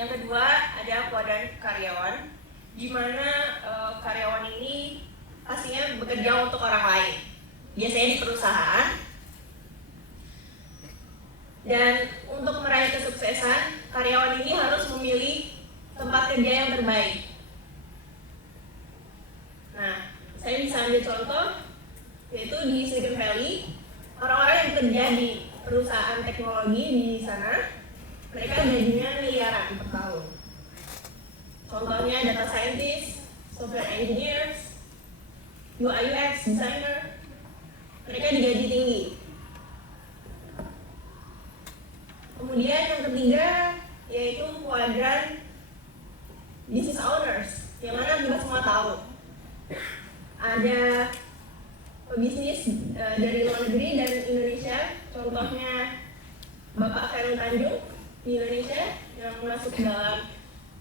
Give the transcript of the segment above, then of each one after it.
Yang kedua ada kuadran karyawan, di mana karyawan ini pastinya bekerja untuk orang lain, biasanya di perusahaan. Dan untuk meraih kesuksesan, karyawan ini harus memilih tempat kerja yang terbaik. Nah, saya bisa ambil contoh, yaitu di Silicon Valley, orang-orang yang kerja di perusahaan teknologi di sana, mereka gajinya miliaran per tahun. Contohnya data scientist, software engineers, UI UX designer, mereka digaji tinggi. Kemudian yang ketiga yaitu kuadran business owners, yang mana kita semua tahu ada pebisnis dari luar negeri dan Indonesia, contohnya Bapak Khairul Tanjung di Indonesia yang masuk dalam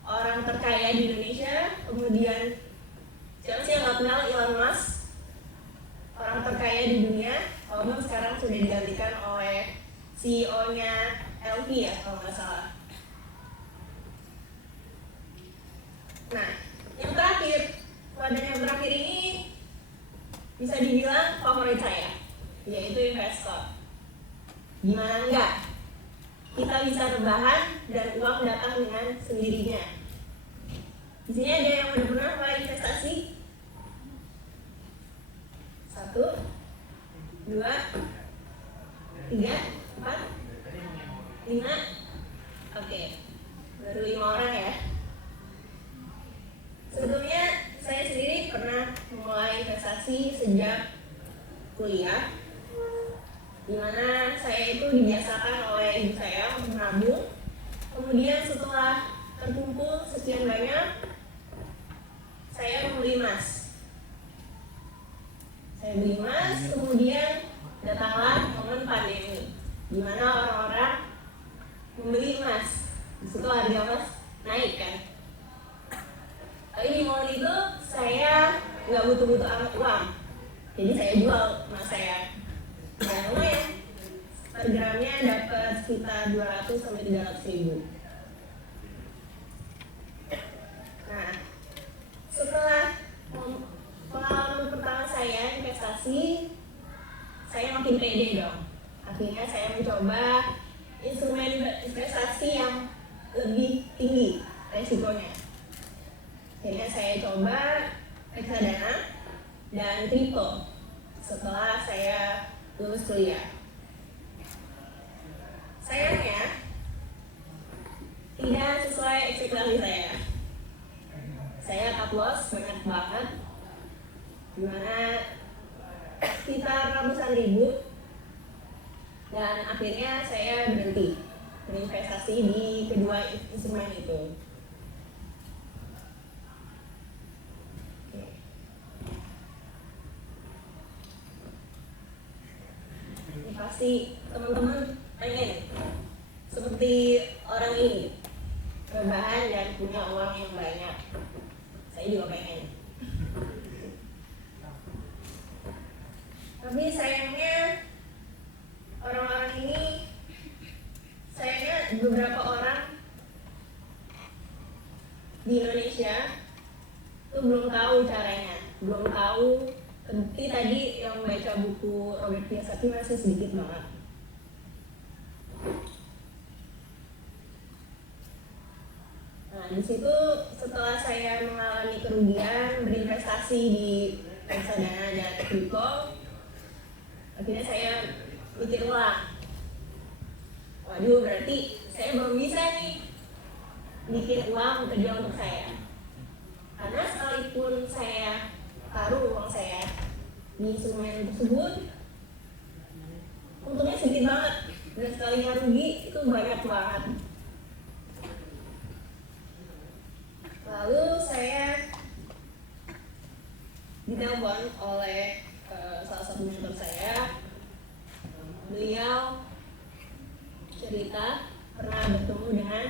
orang terkaya di Indonesia. Kemudian siapa sih yang nggak kenal Elon Musk, orang terkaya di dunia, walaupun sekarang sudah digantikan oleh CEO-nya LV ya kalau nggak salah. Nah, yang terakhir, kuadran yang terakhir ini bisa dibilang favorit saya, yaitu investor. Gimana enggak? Kita bisa rebahan dan uang datang dengan sendirinya. Di sini ada yang udah pernah mulai investasi? 1, 2, 3, 4, 5. Oke, baru 5 orang ya. Sebetulnya saya sendiri pernah memulai investasi sejak kuliah, di mana saya itu dibiasakan oleh ibu saya untuk menabung. Kemudian setelah terkumpul sekian banyak, saya membeli emas. Saya beli emas, kemudian datanglah momen pandemi, di mana orang-orang membeli emas. Di situ harga emas naik kan. Tapi di momen itu saya nggak butuh-butuh amat uang, jadi saya jual emas saya. Ya lumayan, per gramnya dapat sekitar 200 sampai 300 ribu. Nah, setelah pengalaman pertama saya investasi, saya makin pede dong. Akhirnya saya mencoba instrumen investasi yang lebih tinggi resikonya. Akhirnya saya coba reksadana dan kripto setelah saya lulus kuliah. Sayangnya tidak sesuai ekspektasi saya. Saya cut loss banyak banget, dimana sekitar ratusan ribu, dan akhirnya saya berhenti berinvestasi di kedua instrumen itu. Pasti teman-teman pengen seperti orang ini, rebahan dan punya uang yang banyak. Saya juga pengen. Tapi sayangnya orang-orang ini, sayangnya beberapa orang di Indonesia itu belum tahu caranya, belum tahu. Seperti tadi yang baca buku Robert Kiyosaki masih sedikit banget. Nah, di situ setelah saya mengalami kerugian berinvestasi di reksadana dan kripto, akhirnya saya pikir ulang. Waduh, berarti saya belum bisa nih bikin uang kerja untuk saya. Karena sekalipun saya taruh uang saya di instrumen tersebut, untungnya sedikit banget, dan sekalinya rugi itu banyak banget. Lalu saya ditelepon oleh salah satu mentor saya. Beliau cerita pernah bertemu dengan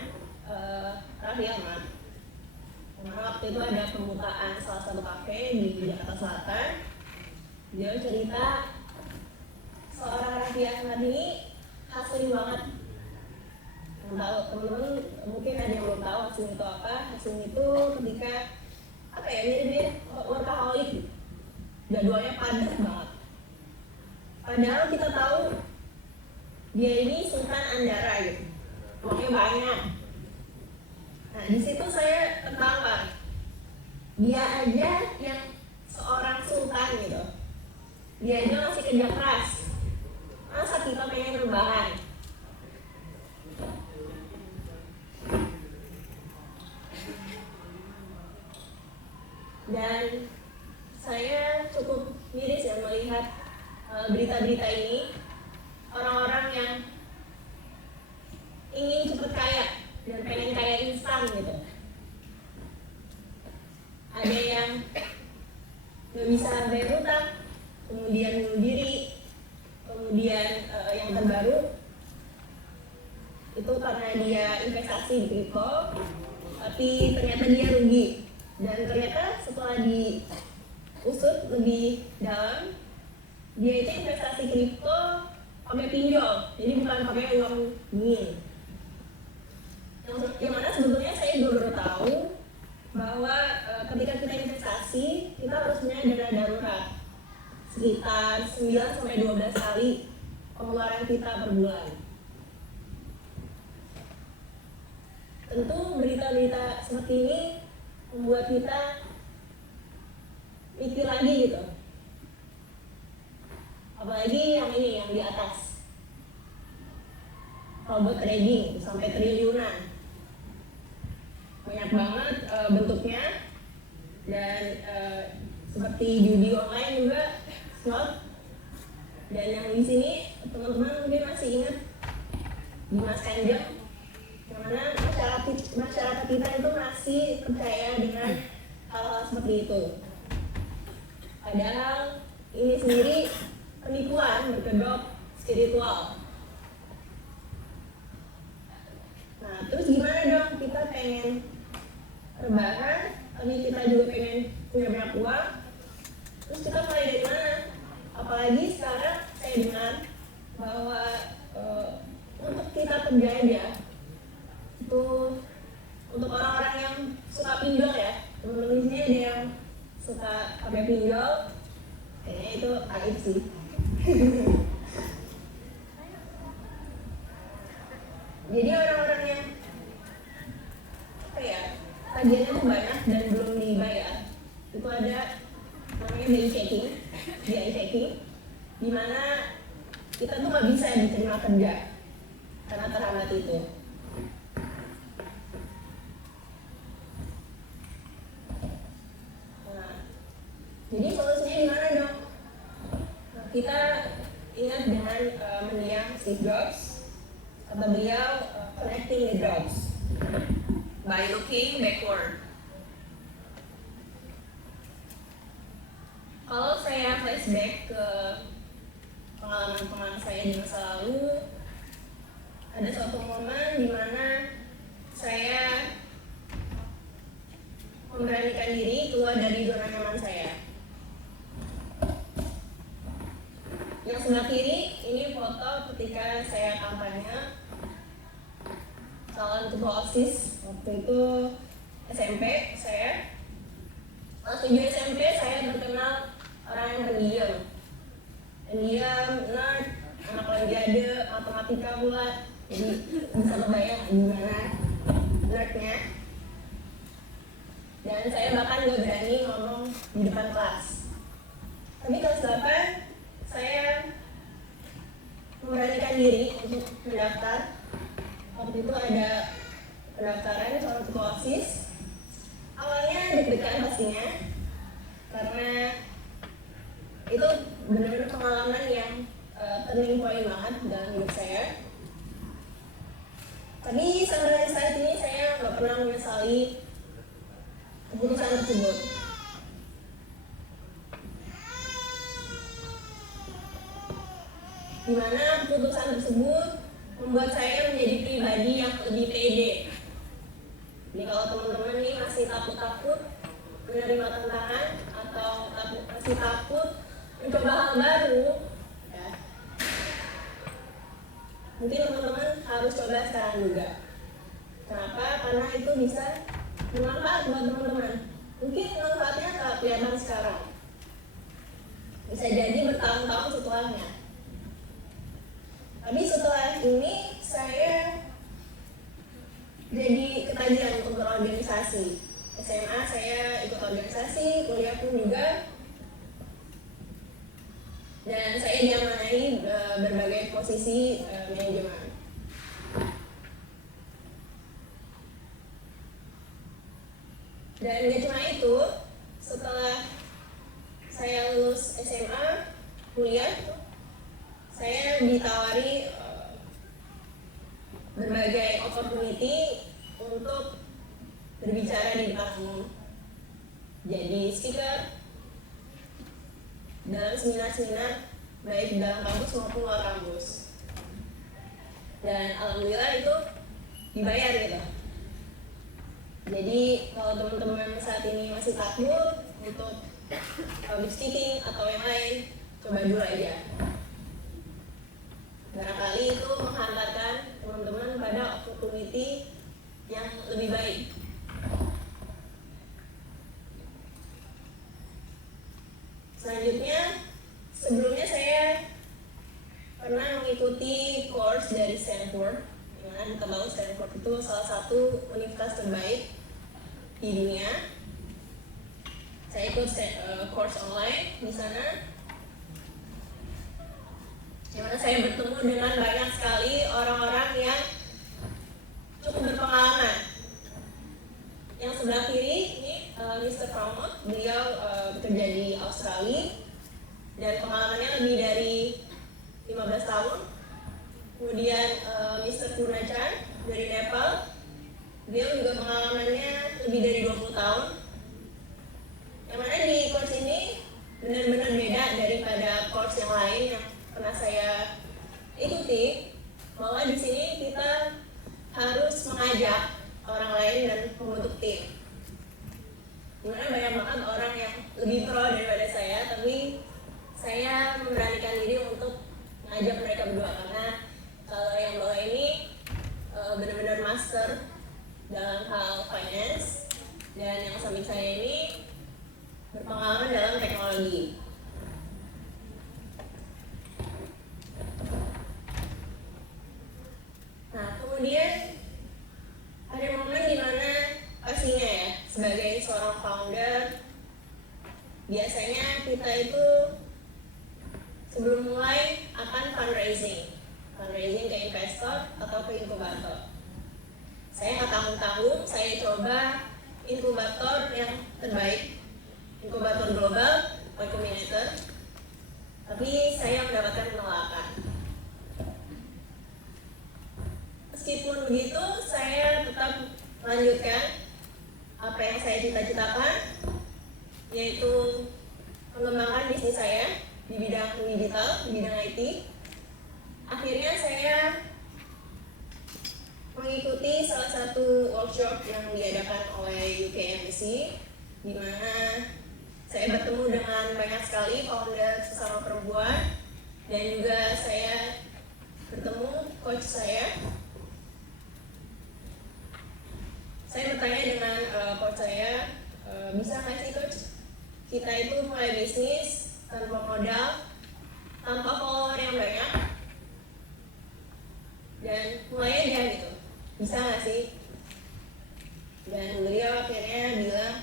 Raffi Ahmad. Karena waktu itu ada pembukaan salah satu kafe di Jakarta Selatan. Dia cerita seorang Raffi Ahmad ini hustling banget. yang tahu teman-teman mungkin ada yang belum tahu Hasum itu apa. Hasum itu ketika apa ya, mirip-mirip workaholic, jadwalnya padat banget. Padahal kita tahu dia ini Sultan Andara gitu, uangnya banyak. Nah di situ saya tertawa, dia aja yang seorang sultan gitu, dia aja masih kerja keras, masa kita pengen rebahan? Dan saya cukup miris ya melihat berita-berita ini, orang-orang yang ingin cepat kaya dan pengen kaya instan gitu. Ada yang nggak bisa bayar hutang, kemudian bunuh diri, kemudian yang terbaru itu karena dia investasi di kripto, tapi ternyata dia rugi. Dan ternyata setelah diusut lebih dalam, dia itu investasi kripto pakai pinjol, jadi bukan pakai uang dingin. Yang mana sebetulnya saya juga baru tahu bahwa ketika kita investasi, kita harus punya dana darurat sekitar 9-12 kali pengeluaran kita per bulan. Tentu berita-berita seperti ini membuat kita mikir lagi gitu. Apalagi yang ini, yang di atas, robot trading sampai triliunan, banyak banget bentuknya, dan seperti judi online juga, slot. Dan yang di sini teman-teman mungkin masih ingat Dimas Kanjeng, yang mana masyarakat kita itu masih percaya dengan hal-hal seperti itu. Padahal ini sendiri penipuan berkedok spiritual. Nah, terus gimana dong? Kita pengen rebahan, tapi kita juga pengen punya banyak uang. Terus kita mulai dari mana? Apalagi sekarang saya dengar bahwa untuk kita kerja aja itu untuk orang-orang yang suka pinjol ya, teman-teman di sini ada yang suka pakai pinjol, kayaknya itu aib sih. Jadi orang-orang yang apa ya, tagihannya tuh banyak dan belum dibayar, itu ada namanya BI checking, di mana kita tuh nggak bisa diterima kerja karena terhambat itu. Nah, jadi solusinya gimana dong? Nah, kita ingat dengan mendiang Steve Jobs, kata beliau, connecting the dots by looking backward. Kalau saya flashback ke pengalaman-pengalaman saya di masa lalu, ada suatu momen di mana saya memberanikan diri keluar dari zona nyaman saya. Yang sebelah kiri ini foto ketika saya kampanye calon ketua OSIS. Waktu itu SMP saya, kelas 7 SMP saya terkenal orang yang pendiam, nerd, anak olimpiade, matematika pula. Jadi bisa kebayang gimana nerdnya. Dan saya bahkan gak berani ngomong di depan kelas. Tapi kelas 8 saya memberanikan diri untuk mendaftar. Waktu itu ada pendaftaran calon ketua OSIS. Awalnya deg-degan pastinya, karena itu benar-benar pengalaman yang turning point banget dalam hidup saya. Tapi sampai saat ini saya nggak pernah menyesali keputusan tersebut. Di mana keputusan tersebut membuat saya menjadi pribadi yang lebih pede. Jadi kalau teman-teman ini masih takut-takut menerima tantangan atau masih takut mencoba hal baru, ya, mungkin teman-teman harus coba sekarang juga. Kenapa? Karena itu bisa bermanfaat buat teman-teman. Mungkin manfaatnya nggak kelihatan sekarang, bisa jadi bertahun-tahun setelahnya. Tapi setelah ini saya jadi ketagihan untuk berorganisasi. SMA saya ikut organisasi, kuliah pun juga, dan saya diamanai berbagai posisi manajemen. Dan gak cuma itu, setelah saya lulus SMA, kuliah, saya ditawari berbagai opportunity untuk berbicara di depan umum, jadi speaker dalam seminar-seminar baik dalam kampus maupun luar kampus. Dan alhamdulillah itu dibayar gitu. Jadi kalau teman-teman saat ini masih takut untuk public speaking atau yang lain, coba dulu aja. Barangkali itu menghantarkan teman-teman pada opportunity yang lebih baik. Selanjutnya, sebelumnya saya pernah mengikuti course dari Stanford. Dimana kita tahu Stanford itu salah satu universitas terbaik di dunia. Saya ikut course online di sana, di mana saya bertemu dengan banyak sekali orang-orang yang cukup berpengalaman. Yang sebelah kiri ini Mr. Pramod, beliau bekerja di Australia dan pengalamannya lebih dari 15 tahun. Kemudian Mr. Purnachan dari Nepal, beliau juga pengalamannya lebih dari 20 tahun. Yang mana di course ini benar-benar beda daripada course yang lain yang pernah saya ikuti, bahwa di sini kita harus mengajak orang lain dan membentuk tim. Dimana banyak banget orang yang lebih pro daripada saya, tapi saya memberanikan diri untuk mengajak mereka berdua, karena kalau yang bawah ini benar-benar master dalam hal finance, dan yang samping saya ini berpengalaman dalam teknologi. Nah, kemudian ada momen di mana pastinya ya, sebagai seorang founder, biasanya kita itu sebelum mulai akan fundraising ke investor atau ke inkubator. Saya nggak tanggung-tanggung, saya coba inkubator yang terbaik, inkubator global, Y Combinator, tapi saya mendapatkan penolakan. Meskipun begitu, saya tetap melanjutkan apa yang saya cita-citakan, yaitu mengembangkan bisnis saya di bidang digital, di bidang IT. Akhirnya saya mengikuti salah satu workshop yang diadakan oleh UK Embassy, di mana saya bertemu dengan banyak sekali founder sesama perempuan, dan juga saya bertemu coach saya. Saya bertanya dengan coach saya, bisa nggak sih coach, kita itu mulai bisnis tanpa modal, tanpa follower yang banyak, dan mulai aja gitu, bisa nggak sih? Dan beliau akhirnya bilang,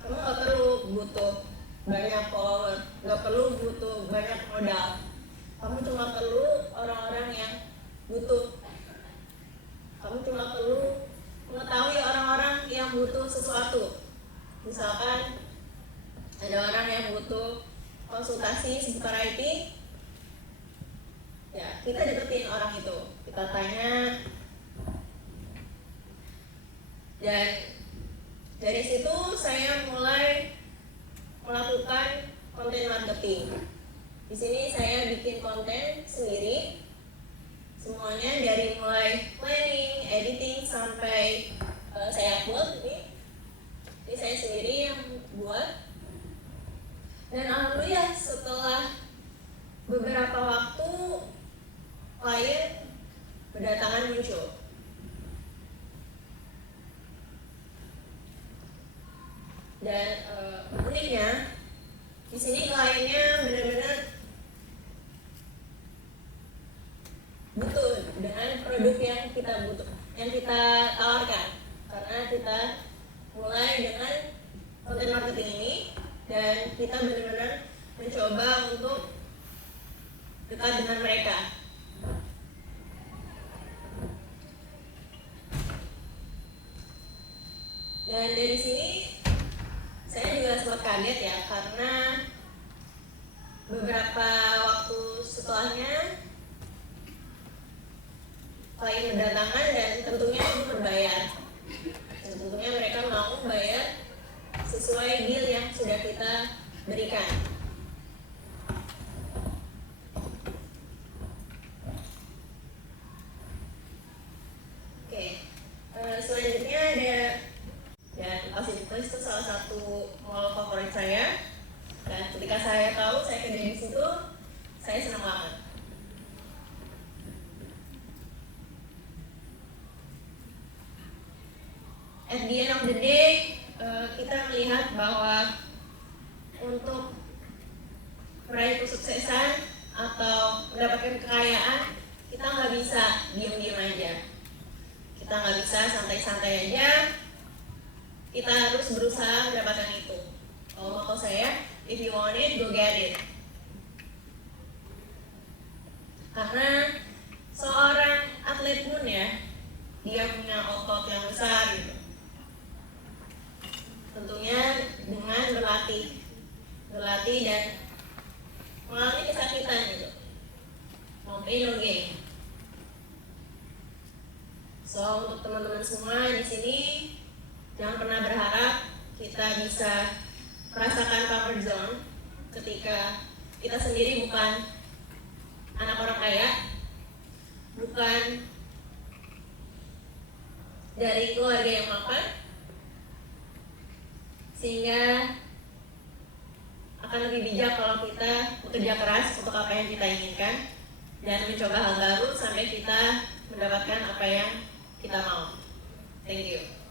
kamu nggak perlu butuh banyak follower, nggak perlu butuh banyak modal, kamu cuma perlu orang-orang yang butuh. Kamu cuma perlu mengetahui orang-orang yang butuh sesuatu. Misalkan ada orang yang butuh konsultasi seputar IT, ya kita deketin orang itu, kita tanya, dan dari situ saya mulai melakukan konten marketing. Di sini saya bikin konten sendiri, semuanya dari mulai planning, editing, sampai saya upload ini saya sendiri yang buat. Dan alhamdulillah setelah beberapa waktu klien berdatangan muncul. dengan produk yang kita butuh, yang kita tawarkan. Karena kita mulai dengan konten marketing ini dan kita benar-benar mencoba untuk dekat dengan mereka. Dan dari sini saya juga sempat kaget ya, karena beberapa waktu setelahnya klien mendatangkan dan tentunya itu berbayar. Dan tentunya mereka mau bayar sesuai deal yang sudah kita berikan. Oke, selanjutnya ada, dan Pacific Place itu salah satu mall favorit saya. Dan ketika saya tahu saya kerja di situ, saya senang banget. At the end of the day, kita melihat bahwa untuk meraih kesuksesan atau mendapatkan kekayaan, kita nggak bisa diam-diam aja. Kita nggak bisa santai-santai aja. Kita harus berusaha mendapatkan itu. Kalau moto saya, if you want it, go get it. Karena seorang atlet pun ya, dia punya otot yang besar gitu. Tentunya dengan berlatih dan mengalami kesakitan gitu. No pain no gain. So untuk teman-teman semua di sini, jangan pernah berharap kita bisa merasakan comfort zone ketika kita sendiri bukan anak orang kaya, bukan dari keluarga yang mapan, sehingga akan lebih bijak kalau kita bekerja keras untuk apa yang kita inginkan dan mencoba hal baru sampai kita mendapatkan apa yang kita mau. Thank you.